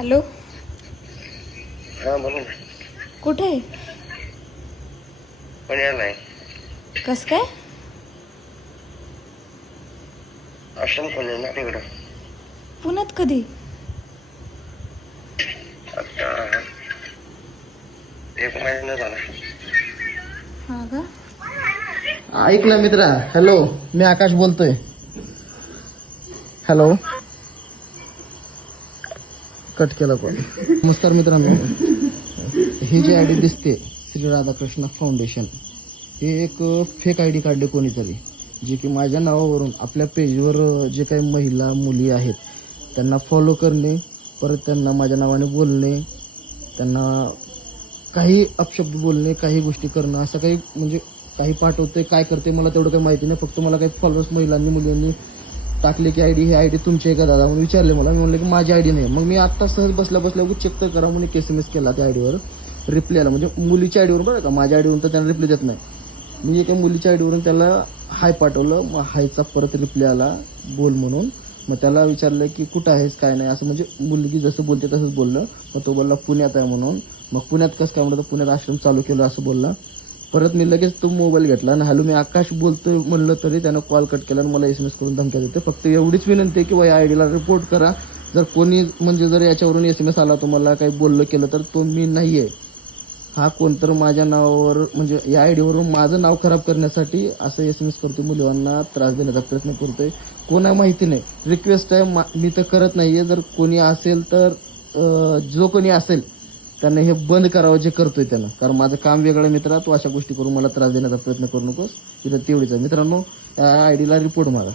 Hello, हा बोला ना. कुठे आहे? पुण्याला आहे. कस काय? आश्रम खोले ना तिकडं. पुण्यात कधी? आता 1 महिना झाला. हा का? ऐक ना मित्रा, हॅलो, मी आकाश बोलतोय. हॅलो, कट केला पण. नमस्कार मित्रांनो, ही जी आयडी दिसते श्री राधाकृष्ण फाउंडेशन, हे एक फेक आयडी काढले कोणीतरी, जे की माझ्या नावावरून आपल्या पेजवर जे काही महिला मुली आहेत त्यांना फॉलो करणे, परत त्यांना माझ्या नावाने बोलणे, त्यांना काही अपशब्द बोलणे, काही गोष्टी करणं, असं काही म्हणजे काही पाठवते, काय करते मला तेवढं काही माहिती नाही. फक्त मला काही फॉलोअर्स महिलांनी मुलींनी टाकले की ही आयडी तुमची आहे का दादा म्हणून विचारले मला. मी म्हणलं की माझी आयडी नाही. मग मी आत्ता सहज बसल्या बसल्या चेक तर करा म्हणून SMS केला त्या आयडीवर. रिप्लाय आला, म्हणजे मुलीच्या आयडीवर, बरं का, माझ्या आयडीवरून तर त्यांना रिप्लाय देत नाही. मी एका मुलीच्या आयडीवरून त्याला हाय पाठवलं. मग हायचा परत रिप्लाय आला बोल म्हणून. मग त्याला विचारलं की कुठं आहेस काय नाही, असं म्हणजे मुलगी जसं बोलते तसंच बोललं. मग तो बोलला पुण्यात आहे म्हणून. मग पुण्यात कसं काय म्हणलं, तर पुण्यात आश्रम चालू केलं असं बोलला. परत मी लगेच तो मोबाईल घेतला आणि हॅलो मी आकाश बोलतोय म्हणलं तरी त्यानं कॉल कट केला आणि मला SMS करून धमक्या देते. फक्त एवढीच विनंती आहे की या आयडीला रिपोर्ट करा. जर कोणी म्हणजे जर याच्यावरून SMS आला तुम्हाला काही बोललं केलं तर तो मी नाही आहे. हा कोणतर माझ्या नावावर म्हणजे या आयडीवरून माझं नाव खराब करण्यासाठी असं SMS करतोय, मुलांना त्रास देण्याचा प्रयत्न करतोय. कोणा माहिती नाही, रिक्वेस्ट आहे, मी तर करत नाहीये. जर कोणी असेल तर जो कोणी असेल त्याने हे बंद करावं जे करतोय त्यानं, कारण माझं काम वेगळं. मित्रा, तू अशा गोष्टी करून मला त्रास देण्याचा प्रयत्न करू नकोस. तिथं तेवढीच आहे मित्रांनो, या आयडीला रिपोर्ट मागा.